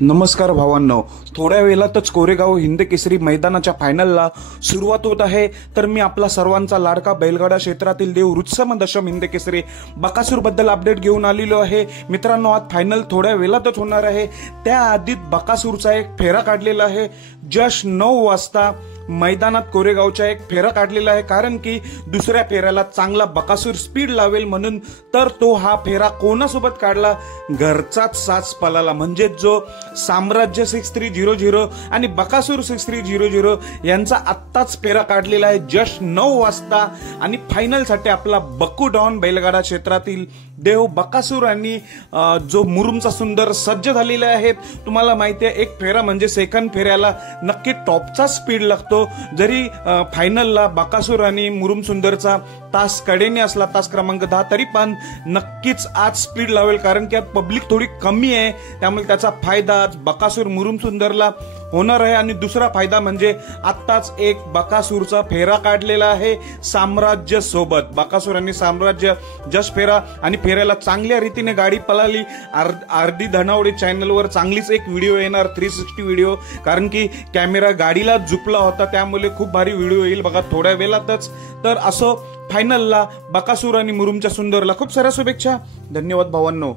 नमस्कार भावांनो, थोड्या वेळातच कोरेगाव हिंद केसरी मैदानाच्या फायनलला सुरुवात होत आहे। तर मी आपला सर्वांचा लाडका बैलगाडा क्षेत्रातील देव रुत्सम दशम हिंद केसरी बकासूर बद्दल अपडेट घेऊन आलेलो आहे। मित्रांनो, आज फायनल थोड्या वेळातच होणार आहे। त्याआधी बकासूरचा एक फेरा काढलेला आहे। जस्ट 9 वाजता मैदानात कोरेगावचा एक फेरा काढलेला आहे, कारण की दुसऱ्या फेऱ्याला चांगला बकासूर स्पीड लावेल म्हणून। तर तो हा फेरा कोणासोबत काढला? घरचाच साज पलाला, म्हणजे जो साम्राज्य 6300 आणि बकासूर 6300 यांचा आत्ताच फेरा काढलेला आहे जस्ट 9 वाजता। आणि फायनल साठी आपला बक्कू डॉन बैलगाडा क्षेत्रातील देव बकासूर आणि जो मुरुमचा सुंदर सज्ज झालेले आहेत। तुम्हाला माहिती आहे, एक फेरा म्हणजे सेकंड फेऱ्याला नक्की टॉपचा स्पीड लागतो। जरी फायनलला बकासूर आणि मुरुम सुंदरचा तास कडेने असला, तास क्रमांक 10, तरी पण नक्कीच आज स्पीड लावेल, कारण की आज पब्लिक थोडी कमी आहे। त्यामुळे त्याचा फायदा आज बकासूर मुरुम सुंदरला होणार आहे। आणि दुसरा फायदा म्हणजे आत्ताच एक बकासूरचा फेरा काढलेला आहे साम्राज्य सोबत। बकासूर आणि साम्राज्य जस्ट फेरा, आणि फेऱ्याला चांगल्या रीतीने गाडी पळाली। आरडी धनावडे चॅनलवर चांगलीच एक व्हिडिओ येणार, 360 व्हिडिओ, कारण की कॅमेरा गाडीला झुकला होता, त्यामुळे खूप भारी व्हिडिओ येईल बघा थोड्या वेळातच। तर असो, फायनलला बकासूर आणि मुरुमच्या सुंदरला खूप साऱ्या शुभेच्छा। धन्यवाद भावांनो।